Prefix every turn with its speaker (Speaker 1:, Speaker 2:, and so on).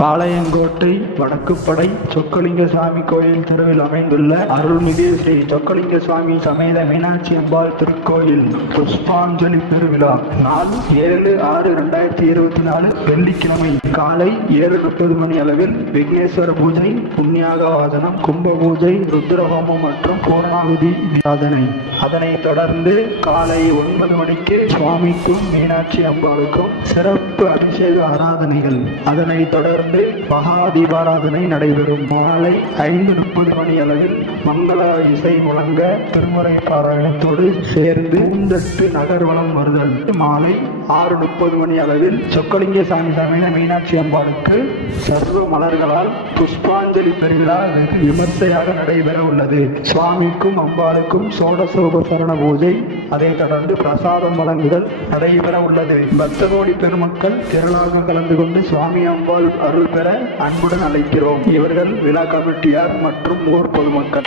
Speaker 1: பாளையங்கோட்டை வடக்குப்படை சொக்கலிங்க சுவாமி கோயில் தெருவில் அமைந்துள்ள அருள்மிகு ஸ்ரீ சொக்கலிங்க சுவாமி சமேத மீனாட்சி அம்பாள் திருக்கோயில் புஷ்பாஞ்சலி பெருவிழா. நாள் ஏழு ஆறு ரெண்டாயிரத்தி இருபத்தி நாலு வெள்ளிக்கிழமை. காலை ஏழு முப்பது மணி அளவில் விக்னேஸ்வர பூஜை புண்ணியாக வாதனம் கும்ப பூஜை ருத்ரஹோமம் மற்றும் பூர்ணாகுதி சாதனை அதனைத் தொடர்ந்து காலை ஒன்பது மணிக்கு சுவாமிக்கும் மீனாட்சி அம்பாளுக்கும் சிறப்பு அபிஷேக ஆராதனைகள். அதனைத் தொடர்ந்து மகா தீபாராதனை நடைபெறும். மாலை ஐந்து முப்பது மணி அளவில் மங்கள இசை முழங்க திருமுறை பாராயணத்தோடு சேர்ந்து பூந்தட்டு நகர்வலம் வருதல். மாலை ஆறு முப்பது மணி அளவில் சொக்கலிங்க சாமி சமேத மீனாட்சி அம்பாளுக்கு சர்வ மலர்களால் புஷ்பாஞ்சலி பெருவிழா விமர்சையாக நடைபெற உள்ளது. சுவாமிக்கும் அம்பாளுக்கும் சோடசோபசரண பூஜை அதைத் தொடர்ந்து பிரசாதம் வழங்குதல் நடைபெற உள்ளது. பக்தகோடி பெருமக்கள் திரளாக கலந்து கொண்டு சுவாமி அம்பாள் அருள் பெற அன்புடன் அழைக்கிறோம். இவர்கள் விழா கமிட்டியார் மற்றும் ஊர் பொதுமக்கள்.